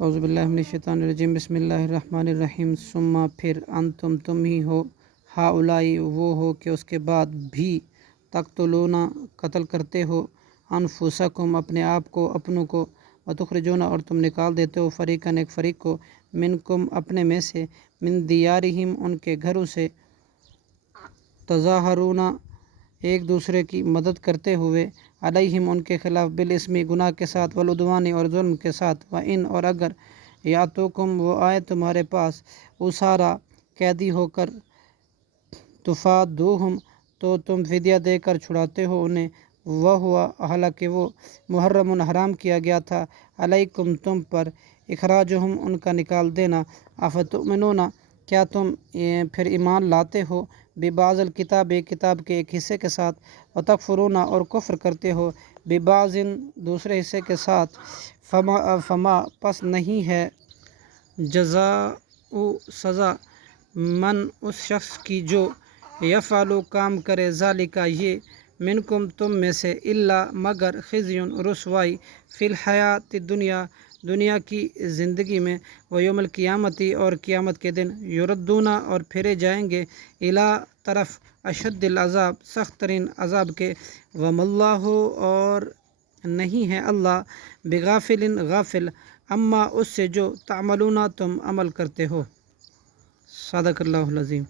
اعوذ باللہ من الشیطان الرجیم، بسم اللہ الرحمن الرحیم۔ ثم پھر انتم تم ہی ہو، ہاؤلائی وہ ہو کہ اس کے بعد بھی تقتلون قتل کرتے ہو، انفسکم اپنے آپ کو، اپنوں کو، وتخرجون اور تم نکال دیتے ہو، فریقاً ایک فریق کو، منکم اپنے میں سے، من دیارہم ان کے گھروں سے، تظاہرون ایک دوسرے کی مدد کرتے ہوئے، علیہم ان کے خلاف، بالاسم گناہ کے ساتھ، والعدوان اور ظلم کے ساتھ، وَإِنْ اور اگر یاتوکم وہ آئے تمہارے پاس، اسارا قیدی ہو کر، تفادوہم تو تم فدیہ دے کر چھڑاتے ہو انہیں، وہوا حالانکہ وہ محرم حرام کیا گیا تھا، علیکم تم پر، اخراجہم ان کا نکال دینا، افتؤمنون کیا تم پھر ایمان لاتے ہو، ببعض الکتاب کتاب کے ایک حصے کے ساتھ، وتکفرون اور کفر کرتے ہو، ببعض دوسرے حصے کے ساتھ، فما پس نہیں ہے جزاء سزا، من اس شخص کی جو یفعل کام کرے، ذالک یہ، منکم تم میں سے، الا مگر، خزی رسوائی، فی الحیات دنیا دنیا کی زندگی میں، ویوم القیامتی اور قیامت کے دن، یردون اور پھیرے جائیں گے، الی طرف، اشد العذاب سخت ترین عذاب کے، وما اللہ اور نہیں ہے اللہ، بغافل غافل، اما اس سے جو تعملون تم عمل کرتے ہو۔ صدق اللہ العظیم۔